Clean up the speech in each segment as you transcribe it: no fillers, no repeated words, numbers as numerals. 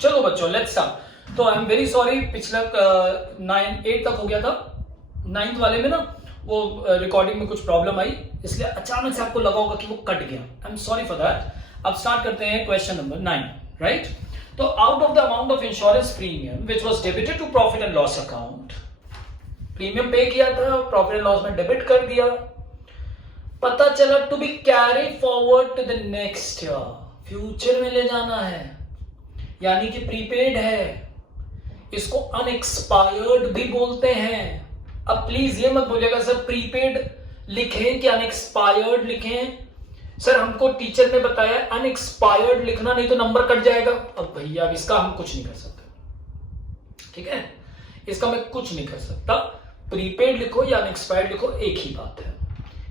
चलो बच्चों let's start. तो आई एम वेरी सॉरी, पिछला 8 तक हो गया था, 9th वाले में ना वो रिकॉर्डिंग में कुछ प्रॉब्लम आई, इसलिए अचानक से आपको लगा होगा कि वो कट गया। I am sorry for that. अब स्टार्ट करते हैं क्वेश्चन नंबर 9, राइट। तो out of the amount of insurance premium which was debited to profit and loss account, premium pay किया था, प्रॉफिट एंड लॉस में डेबिट कर दिया, पता चला to be carry forward to the next year, future में ले जाना है, यानी कि प्रीपेड है, इसको अनएक्सपायर्ड भी बोलते हैं। अब प्लीज ये मत बोलिएगा सर प्रीपेड लिखें कि अनएक्सपायर्ड लिखें। सर हमको टीचर ने बताया अनएक्सपायर्ड लिखना, नहीं तो नंबर कट जाएगा। अब भैया अब इसका हम कुछ नहीं कर सकते, ठीक है, इसका मैं कुछ नहीं कर सकता। प्रीपेड लिखो या अनएक्सपायर्ड लिखो, एक ही बात है।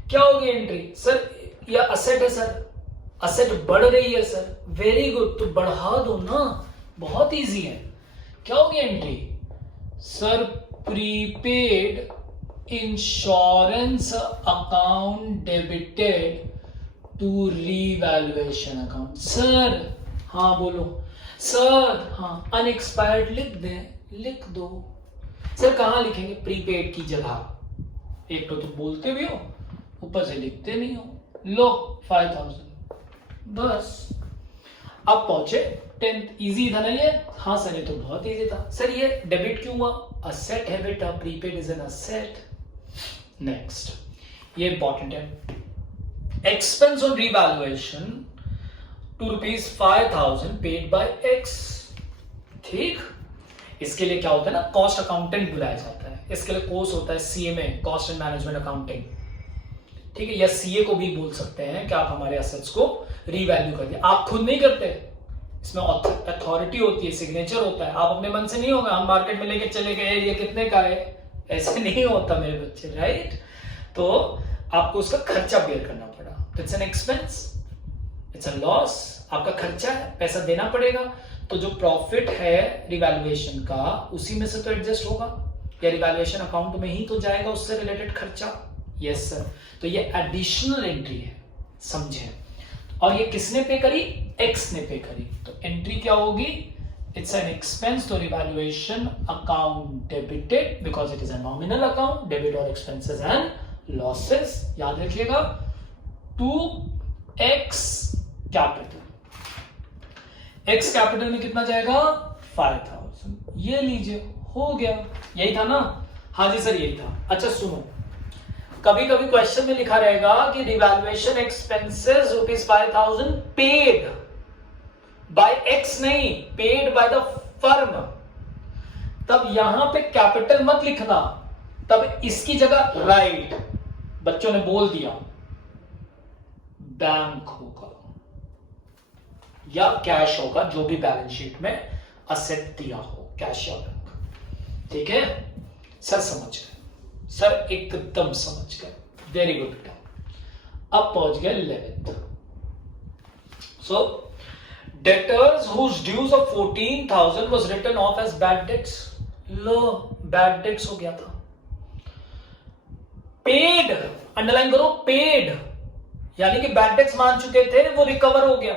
क्या होगी एंट्री? सर या असेट है सर, असेट बढ़ रही है सर, वेरी गुड, तो बढ़ा दो ना, बहुत इजी है। क्या होगी entry? Sir prepaid insurance account debited to revaluation account. Sir हाँ बोलो सर, हाँ अनएक्सपायर्ड लिख दें, लिख दो। सर कहां लिखेंगे? प्रीपेड की जगह। एक तो तुम बोलते भी हो, ऊपर से लिखते नहीं हो। लो 5000, बस। अब पहुंचे 10th। इजी था ना ये? हाँ सर ये तो बहुत इजी था। सर ये डेबिट क्यों हुआ? असेट है बेटा, prepaid is an asset. Next, ये इंपॉर्टेंट है। Expense on revaluation ₹5000 paid by x. ठीक, इसके लिए क्या होता है ना, कॉस्ट अकाउंटेंट बुलाया जाता है। इसके लिए कोर्स होता है CMA, cost and management accounting, ठीक है, या सीए को भी बोल सकते हैं कि आप हमारे एसेट्स को रीवैल्यू करिए। आप खुद नहीं करते, इसमें अथॉरिटी होती है, सिग्नेचर होता है। आप अपने मन से नहीं होगा, हम मार्केट में लेके चले गए ये कितने का है, ऐसे नहीं होता मेरे बच्चे, राइट। तो आपको उसका खर्चा बेयर करना पड़ा, it's an expense, it's a loss, आपका खर्चा है, पैसा देना पड़ेगा। तो जो प्रॉफिट है रिवैल्यूएशन का, उसी में से तो एडजस्ट होगा, या रिवैल्यूएशन अकाउंट में ही तो जाएगा उससे रिलेटेड खर्चा। यस सर, तो ये एडिशनल एंट्री है, समझे। और ये किसने पे करी? एक्स ने पे करी। तो एंट्री क्या होगी? It's an expense to revaluation account debited because it is a nominal account, debit और एक्सपेंसेस एंड लॉसेस। याद रखिएगा, to x capital. X capital में कितना जाएगा? 5000। ये लीजिए, हो गया। यही था ना? हाँ जी सर यही था। अच्छा सुनो, कभी कभी क्वेश्चन में लिखा रहेगा कि revaluation expenses ₹5000 paid by x, नहीं, पेड बाय द फर्म। तब यहां पे कैपिटल मत लिखना, तब इसकी जगह राइट, बच्चों ने बोल दिया, बैंक होगा या कैश होगा, जो भी बैलेंस शीट में असेट दिया हो, कैश या बैंक। ठीक है सर, समझ गए सर, एकदम समझ गए, वेरी गुड बेटा। अब पहुंच गए 11th। So debtors whose dues of 14,000 was written off as bad debts. लो बैड डेट्स हो गया था। पेड, अंडरलाइन करो, पेड, यानी कि बैड डेट्स मान चुके थे, वो रिकवर हो गया,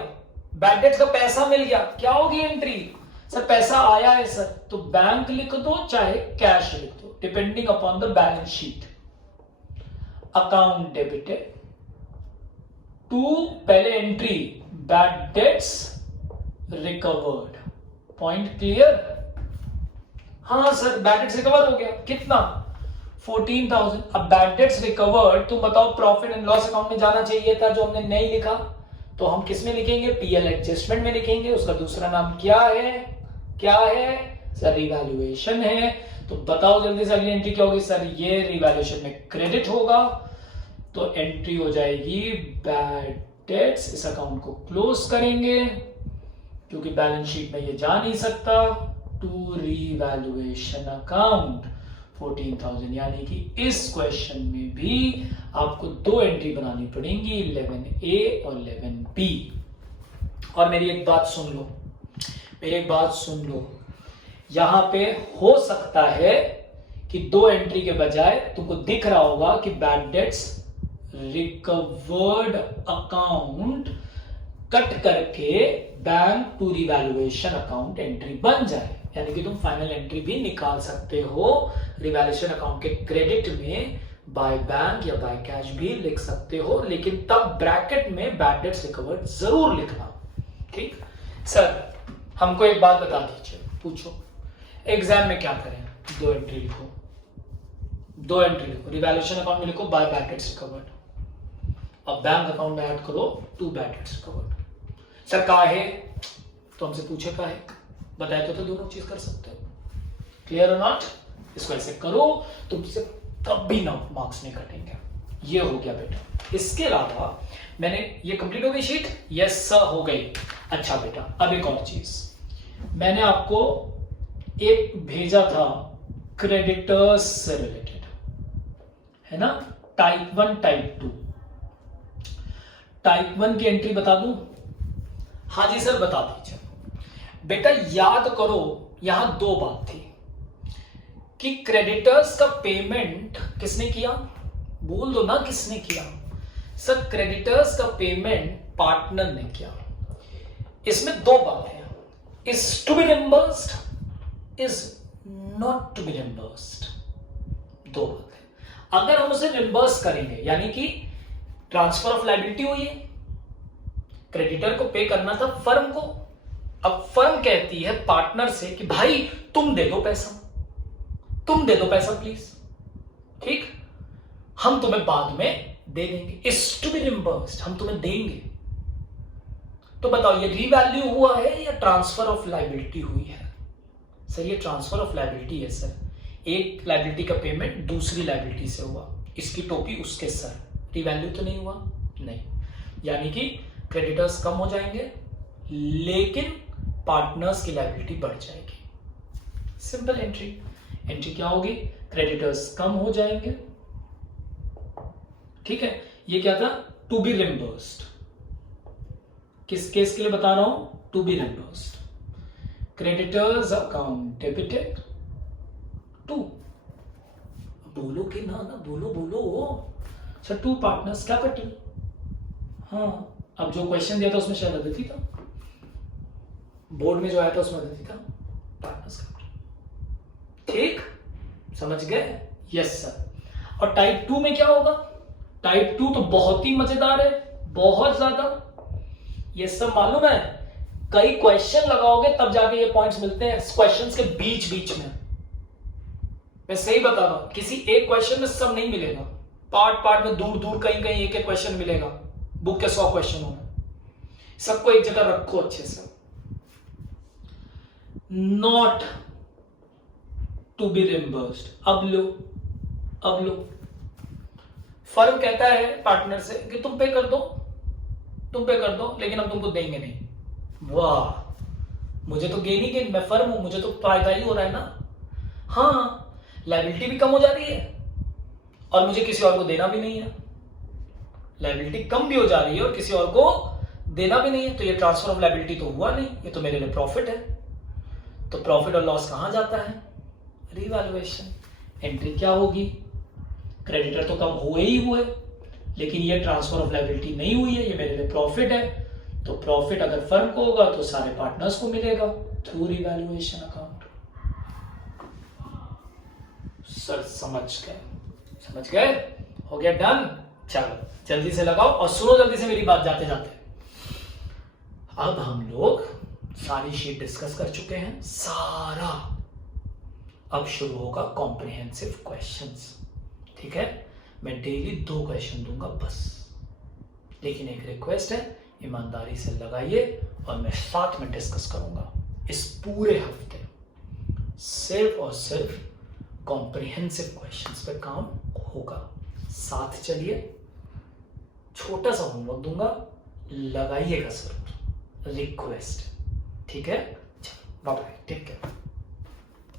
बैड डेट्स का पैसा मिल गया। क्या होगी एंट्री? सर पैसा आया है सर, तो बैंक लिख दो चाहे कैश लिख दो, depending upon the balance sheet. Account debited to, पहले entry bad debts recovered. Point clear? हाँ सर बैड डेट्स रिकवर हो गया, कितना? 14,000। अब बैड डेट्स रिकवर्ड, तुम बताओ प्रॉफिट एंड लॉस अकाउंट में जाना चाहिए था, जो हमने नहीं लिखा, तो हम किस में लिखेंगे? पीएल एडजस्टमेंट में लिखेंगे। उसका दूसरा नाम क्या है? क्या है सर? रिवैल्यूएशन है। तो बताओ जल्दी से अगली एंट्री क्या होगी? सर ये रिवैल्यूएशन में क्रेडिट होगा, तो एंट्री हो जाएगी बैड डेट्स। इस अकाउंट को क्लोज करेंगे क्योंकि बैलेंस शीट में ये जा नहीं सकता। टू रिवैल्यूएशन अकाउंट 14,000, यानी कि इस क्वेश्चन में भी आपको दो एंट्री बनानी पड़ेंगी, 11A और 11B। और मेरी एक बात सुन लो, मेरी एक बात सुन लो, यहां पे हो सकता है कि दो एंट्री के बजाय तुमको दिख रहा होगा कि bad debts recovered account cut करके bank to revaluation account entry बन जाए, यानी कि तुम फाइनल एंट्री भी निकाल सकते हो रिवैल्यूएशन अकाउंट के क्रेडिट में, बाय बैंक या बाय कैश भी लिख सकते हो, लेकिन तब ब्रैकेट में बैड डेट्स रिकवर्ड जरूर लिखना। ठीक सर, हमको एक बात बता दीजिए, पूछो एग्जाम में क्या करें? 2 एंट्री लिखो, 2 एंट्री लिखो, रिवैल्यूएशन अकाउंट में लिखो बाय बैड डेट्स रिकवर्ड, अब बैंक अकाउंट में ऐड करो to bad debts recovered. Sir का है तो हमसे पूछे का है, बताए तो दोनों चीज कर सकते हो। क्लियर और नॉट? इसको ऐसे करो तुमसे कभी ना मार्क्स नहीं कटेंगे। ये हो गया बेटा। इसके अलावा मैंने ये कंप्लीट हो गई शीट, यस सर हो गई। अच्छा बेटा, अब एक और चीज मैंने आपको एक भेजा था क्रेडिटर्स से रिलेटेड, है ना, टाइप 1 टाइप 2। टाइप 1 की एंट्री बता दूं? हाँ जी सर बता दीजिए। बेटा याद करो, यहां 2 बात थी कि क्रेडिटर्स का पेमेंट किसने किया, बोल दो ना किसने किया। सर क्रेडिटर्स का पेमेंट पार्टनर ने किया। इसमें 2 बातें हैं, is to be reimbursed, is not to be reimbursed. 2 बातें। अगर हम उसे रिम्बर्स करेंगे यानी कि ट्रांसफर ऑफ लायबिलिटी हुई है, क्रेडिटर को पे करना था फर्म को, अब फर्म कहती है पार्टनर से कि भाई तुम दे दो पैसा, तुम दे दो पैसा प्लीज, ठीक, हम तुम्हें बाद में दे देंगे, इज टू बी रिम्बर्स्ड, हम तुम्हें देंगे। तो बताओ ये रीवैल्यू हुआ है या ट्रांसफर ऑफ लायबिलिटी हुई है? सर ये ट्रांसफर ऑफ लायबिलिटी है सर, एक लायबिलिटी का पेमेंट दूसरी लायबिलिटी से हुआ, इसकी टोपी उसके सर, रीवैल्यू तो नहीं हुआ, नहीं, यानी कि क्रेडिटर्स कम हो जाएंगे लेकिन पार्टनर्स की लायबिलिटी बढ़ जाएगी। Simple entry. एंट्री क्या होगी? क्रेडिटर्स कम हो जाएंगे, ठीक है। ये क्या था? To be reimbursed. किस केस के लिए बता रहा हूं? To be reimbursed. Creditors account debited to, बोलो कि ना ना बोलो बोलो सर, 2 पार्टनर्स कैपिटल। हाँ, अब जो क्वेश्चन दिया था उसमें शायद अदिति था, बोर्ड में जो आया था उसमें अदिति था, पार्टनर्स कैपिटल। ठीक, समझ गए? Yes sir. और टाइप 2 में क्या होगा? टाइप 2 तो बहुत ही मजेदार है, बहुत ज्यादा। ये सब मालूम है, कई क्वेश्चन लगाओगे तब जाके ये पॉइंट्स मिलते हैं, क्वेश्चंस के बीच बीच में। मैं सही बता रहा हूं, किसी एक क्वेश्चन में सब नहीं मिलेगा, पार्ट पार्ट में दूर दूर कहीं कहीं एक एक क्वेश्चन मिलेगा। बुक के 100 क्वेश्चन होंगे, सबको एक जगह रखो अच्छे से। नॉट टू बी रिम्बर्स्ड, अब लो, अब लो। फर्म कहता है पार्टनर से कि तुम पे कर दो, तुम पे कर दो, लेकिन हम तुमको देंगे नहीं। वाह, मुझे तो गेन ही गेन, मैं फर्म हूं, मुझे तो फायदा ही हो रहा है ना। हाँ, लायबिलिटी भी कम हो जा रही है और मुझे किसी और को देना भी नहीं है। लायबिलिटी कम भी हो जा रही है और किसी और को देना भी नहीं है, तो ये ट्रांसफर ऑफ लायबिलिटी तो हुआ नहीं, ये तो मेरे लिए प्रॉफिट है। तो प्रॉफिट और लॉस कहां जाता है? रिवैल्यूएशन। एंट्री क्या होगी? क्रेडिटर तो कम हुए ही हुए, लेकिन ये ट्रांसफर ऑफ लायबिलिटी नहीं हुई है, ये मेरे लिए प्रॉफिट है। तो प्रॉफिट अगर फर्म को होगा तो सारे पार्टनर्स को मिलेगा थ्रू रिवैल्यूएशन अकाउंट। सर समझ गए? समझ गए? हो गया डन। चलो जल्दी से लगाओ और सुनो जल्दी से मेरी बात जाते जाते। अब हम लोग सारी शीट डिस्कस कर चुके हैं, सारा। अब शुरू होगा कॉम्प्रिहेंसिव क्वेश्चंस, ठीक है। मैं डेली 2 क्वेश्चन दूंगा बस, लेकिन एक रिक्वेस्ट है, ईमानदारी से लगाइए और मैं साथ में डिस्कस करूंगा। इस पूरे हफ्ते सिर्फ और सिर्फ कॉम्प्रिहेंसिव क्वेश्चंस पे काम होगा। साथ चलिए, छोटा सा होमवर्क दूंगा, लगाइएगा जरूर, रिक्वेस्ट, ठीक है। चलो बाय बाय, टेक केयर।